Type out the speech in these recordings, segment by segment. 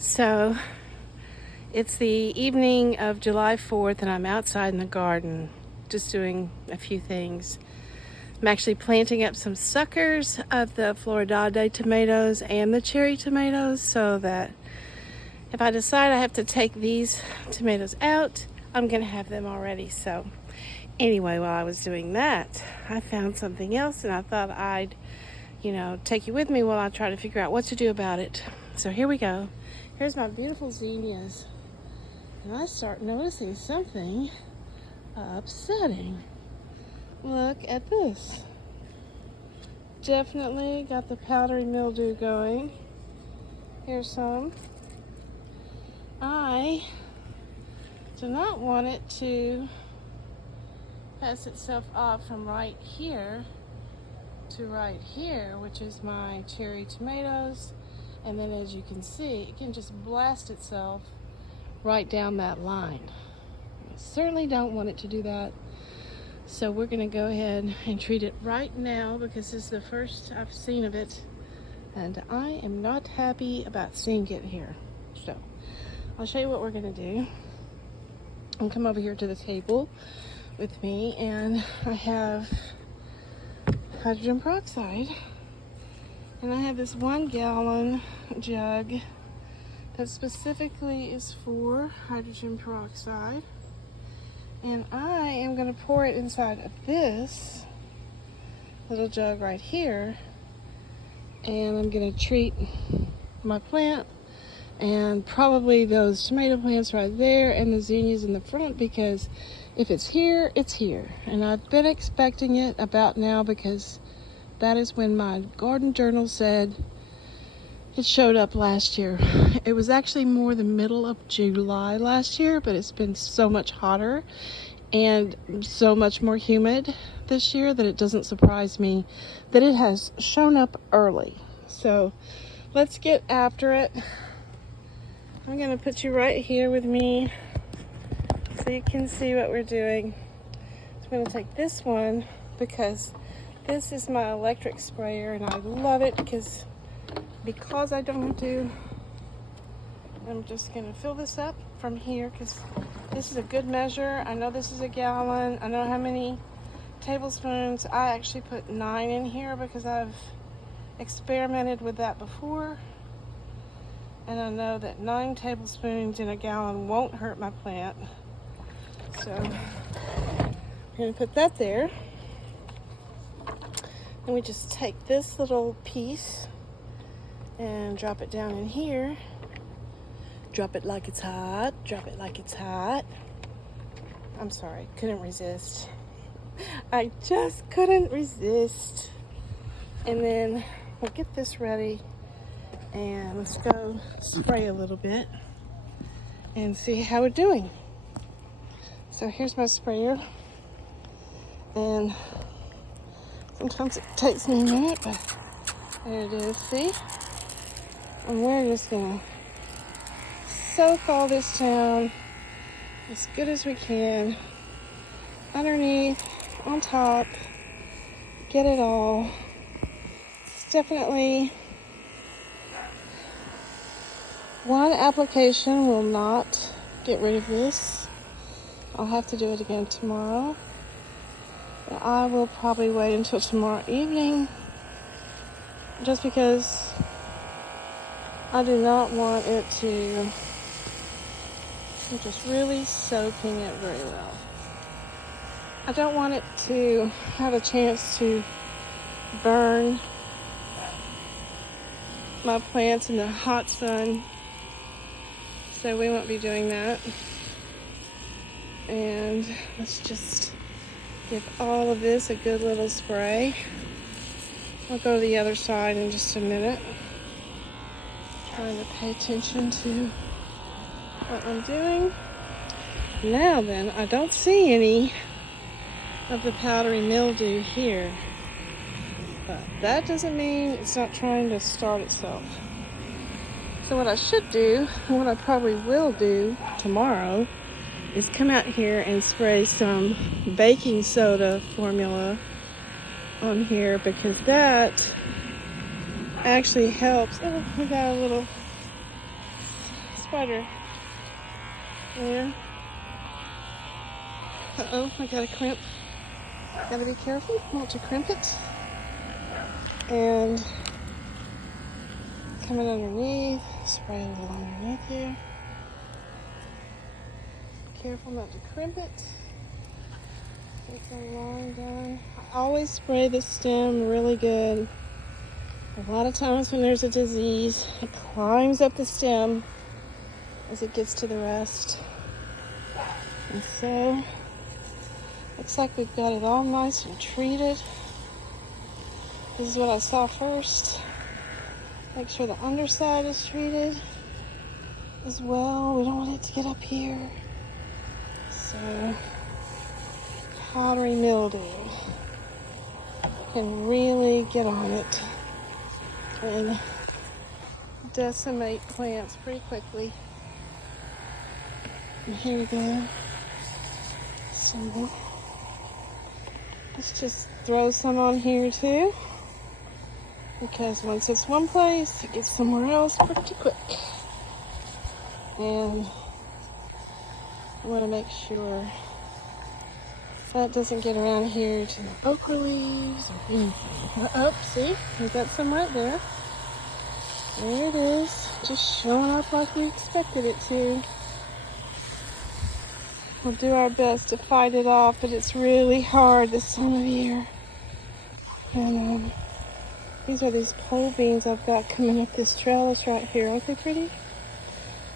So it's the evening of July 4th and I'm outside in the garden just doing a few things. I'm actually planting up some suckers of the Floridade tomatoes and the cherry tomatoes so that if I decide I have to take these tomatoes out, I'm going to have them already. So anyway, while I was doing that, I found something else and I thought I'd, take you with me while I try to figure out what to do about it. So here we go. Here's my beautiful zinnias. And I start noticing something upsetting. Look at this. Definitely got the powdery mildew going. Here's some. I do not want it to pass itself off from right here to right here, which is my cherry tomatoes. And then as you can see, it can just blast itself right down that line. I certainly don't want it to do that. So we're going to go ahead and treat it right now because this is the first I've seen of it. And I am not happy about seeing it here. So I'll show you what we're going to do. I'll come over here to the table with me and I have hydrogen peroxide. And I have this 1 gallon jug that specifically is for hydrogen peroxide. And I am going to pour it inside of this little jug right here. And I'm going to treat my plant and probably those tomato plants right there and the zinnias in the front, because if it's here, it's here. And I've been expecting it about now because that is when my garden journal said it showed up last year. It was actually more the middle of July last year, but it's been so much hotter and so much more humid this year that it doesn't surprise me that it has shown up early. So let's get after it. I'm going to put you right here with me so you can see what we're doing. I'm going to take this one because this is my electric sprayer and I love it because I don't have to. I'm just going to fill this up from here because this is a good measure. I know this is a gallon. I know how many tablespoons. I actually put 9 in here because I've experimented with that before. And I know that 9 tablespoons in a gallon won't hurt my plant. So I'm going to put that there. And we just take this little piece and drop it down in here. Drop it like it's hot. Drop it like it's hot. I'm sorry, couldn't resist. I just couldn't resist. And then we'll get this ready and let's go spray a little bit and see how we're doing. So here's my sprayer. And sometimes it takes me a minute, but there it is, see? And we're just gonna soak all this down as good as we can. Underneath, on top, get it all. It's definitely one application will not get rid of this. I'll have to do it again tomorrow. But I will probably wait until tomorrow evening just because I do not want it to, I'm just really soaking it very well. I don't want it to have a chance to burn my plants in the hot sun, so we won't be doing that. And let's just give all of this a good little spray. I'll go to the other side in just a minute. Trying to pay attention to what I'm doing. Now then, I don't see any of the powdery mildew here. But that doesn't mean it's not trying to start itself. So what I should do, and what I probably will do tomorrow, is come out here and spray some baking soda formula on here because that actually helps. Oh, we got a little spider. There. Uh-oh, I got a crimp. Gotta be careful not to crimp it. And coming underneath, spray a little underneath here. Careful not to crimp it. Get the line done. I always spray the stem really good. A lot of times when there's a disease, it climbs up the stem as it gets to the rest. And so, looks like we've got it all nice and treated. This is what I saw first. Make sure the underside is treated as well. We don't want it to get up here. So, powdery mildew can really get on it and decimate plants pretty quickly. And here we go. So let's just throw some on here too, because once it's one place, it gets somewhere else pretty quick. And I want to make sure that doesn't get around here to the okra leaves or anything. Oh, see? We've got some right there. There it is. Just showing up like we expected it to. We'll do our best to fight it off, but it's really hard this time of year. And these are these pole beans I've got coming up this trellis right here. Aren't they pretty?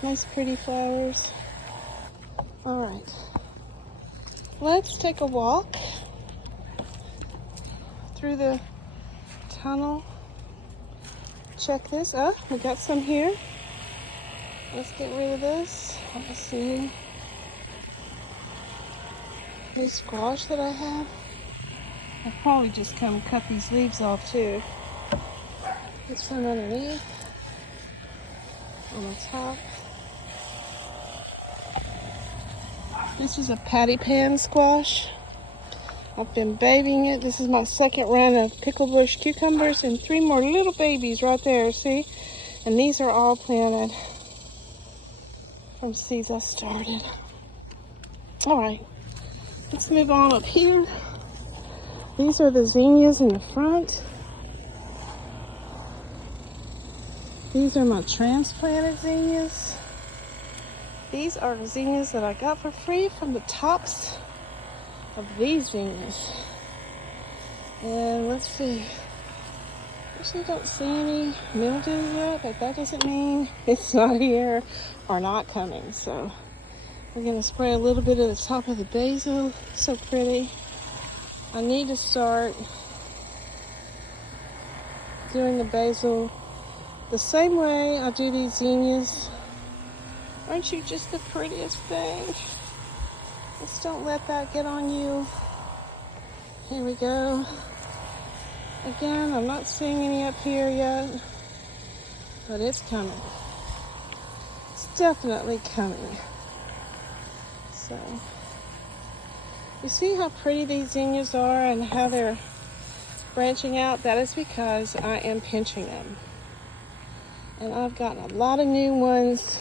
Nice pretty flowers. All right. Let's take a walk through the tunnel. Check this. Oh, we got some here. Let's get rid of this. Let me see. This squash that I have. I'll probably just come cut these leaves off too. Get some underneath on the top. This is a patty pan squash. I've been babying it. This is my second run of pickle bush cucumbers and 3 more little babies right there, see? And these are all planted from seeds I started. All right, let's move on up here. These are the zinnias in the front. These are my transplanted zinnias. These are zinnias that I got for free from the tops of these zinnias. And let's see. Actually, don't see any mildew yet, but that doesn't mean it's not here or not coming. So we're going to spray a little bit at the top of the basil. So pretty. I need to start doing the basil the same way I do these zinnias. Aren't you just the prettiest thing? Just don't let that get on you. Here we go. Again, I'm not seeing any up here yet, but it's coming. It's definitely coming. So, you see how pretty these zinnias are and how they're branching out? That is because I am pinching them. And I've gotten a lot of new ones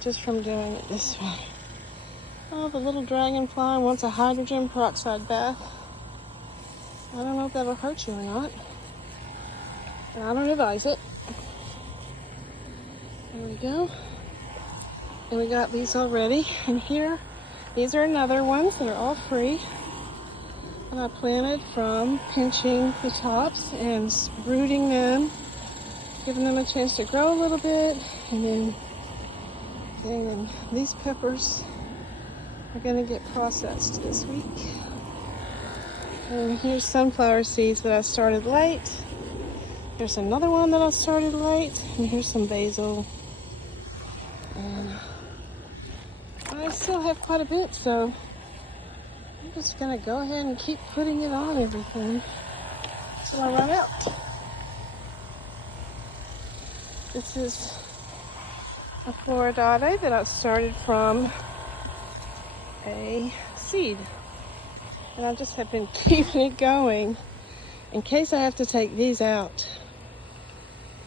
just from doing it this way. Oh, the little dragonfly wants a hydrogen peroxide bath. I don't know if that'll hurt you or not. And I don't advise it. There we go. And we got these already in here. These are another ones that are all free. And I planted from pinching the tops and rooting them, giving them a chance to grow a little bit, and then getting them. These peppers are going to get processed this week. And here's sunflower seeds that I started late. Here's another one that I started late. And here's some basil. And I still have quite a bit, so I'm just going to go ahead and keep putting it on everything until I run out. This is a floridate that I started from a seed. And I just have been keeping it going in case I have to take these out,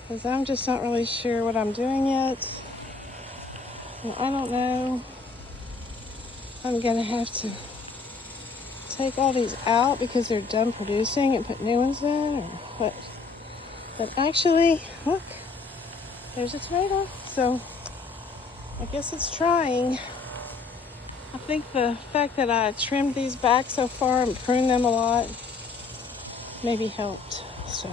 because I'm just not really sure what I'm doing yet. And I don't know if I'm gonna have to take all these out because they're done producing and put new ones in, or what. But actually, look, there's a tomato. So I guess it's trying. I think the fact that I trimmed these back so far and pruned them a lot maybe helped. So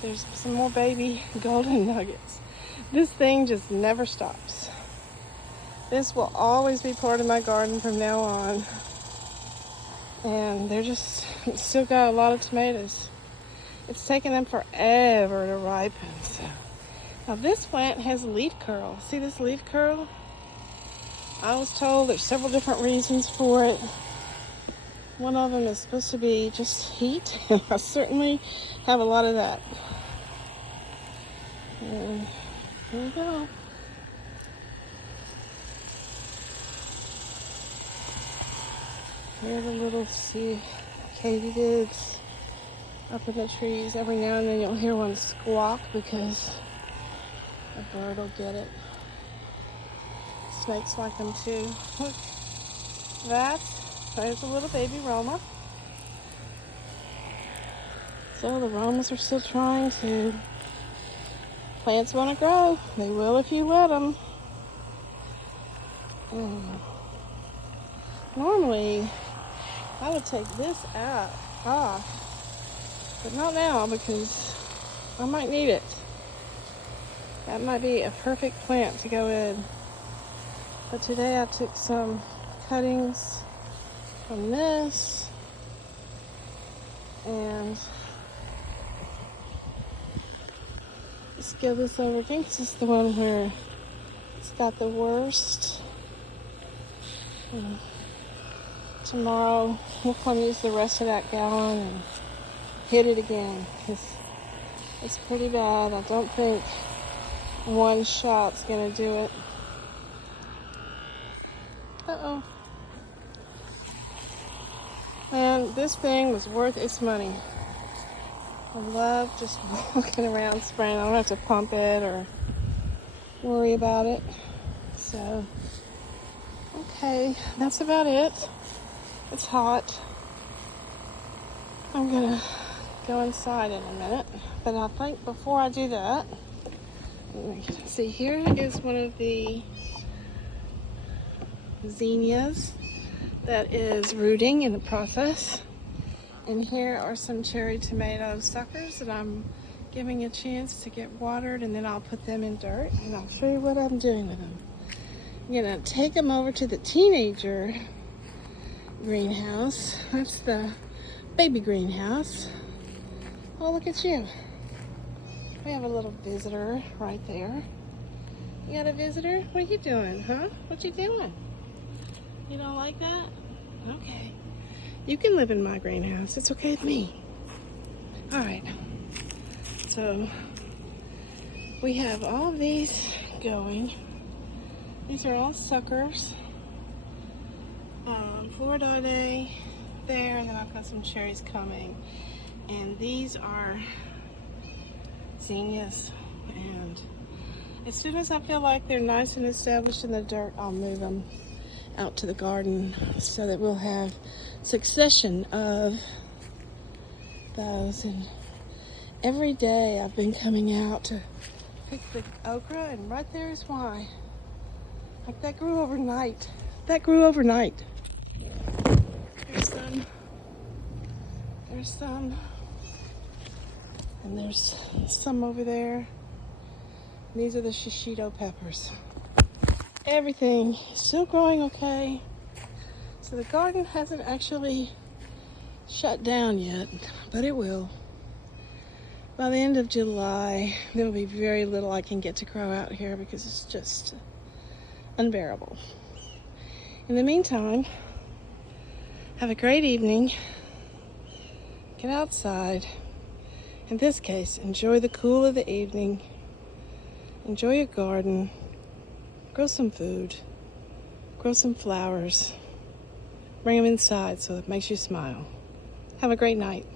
there's some more baby golden nuggets. This thing just never stops. This will always be part of my garden from now on. And they're just still got a lot of tomatoes. It's taken them forever to ripen. So now this plant has leaf curl. See this leaf curl? I was told there's several different reasons for it. One of them is supposed to be just heat, and I certainly have a lot of that. And here we go. Here are the little katydids up in the trees. Every now and then you'll hear one squawk because a bird will get it. Snakes like them too. Look, there's a little baby Roma. So the Romas are still trying to. Plants want to grow. They will if you let them. Normally, I would take this off, but not now because I might need it. That might be a perfect plant to go in. But today I took some cuttings from this and let's give this over. I think this is the one where it's got the worst. Tomorrow we'll come use the rest of that gallon and hit it again. It's pretty bad. I don't think one shot's gonna do it. Uh-oh. And this thing was worth its money. I love just walking around spraying. I don't have to pump it or worry about it. So, okay, that's about it. It's hot. I'm gonna go inside in a minute. But I think before I do that, see, here is one of the zinnias that is rooting in the process. And here are some cherry tomato suckers that I'm giving a chance to get watered, and then I'll put them in dirt and I'll show you what I'm doing with them. I'm gonna take them over to the teenager greenhouse. That's the baby greenhouse. Oh, look at you. We have a little visitor right there. You got a visitor? What are you doing, huh? What you doing? You don't like that? Okay. You can live in my greenhouse. It's okay with me. All right. So we have all of these going. These are all suckers. Floridae there, and then I've got some cherries coming. And these are zinnias. And as soon as I feel like they're nice and established in the dirt, I'll move them out to the garden so that we'll have succession of those. And every day I've been coming out to pick the okra, and right there is why. Like that grew overnight. That grew overnight. There's some. And there's some over there. These are the shishito peppers. Everything is still growing okay. So the garden hasn't actually shut down yet, but it will. By the end of July, there will be very little I can get to grow out here because it's just unbearable. In the meantime, have a great evening. Get outside. In this case, enjoy the cool of the evening. Enjoy your garden. Grow some food. Grow some flowers. Bring them inside so it makes you smile. Have a great night.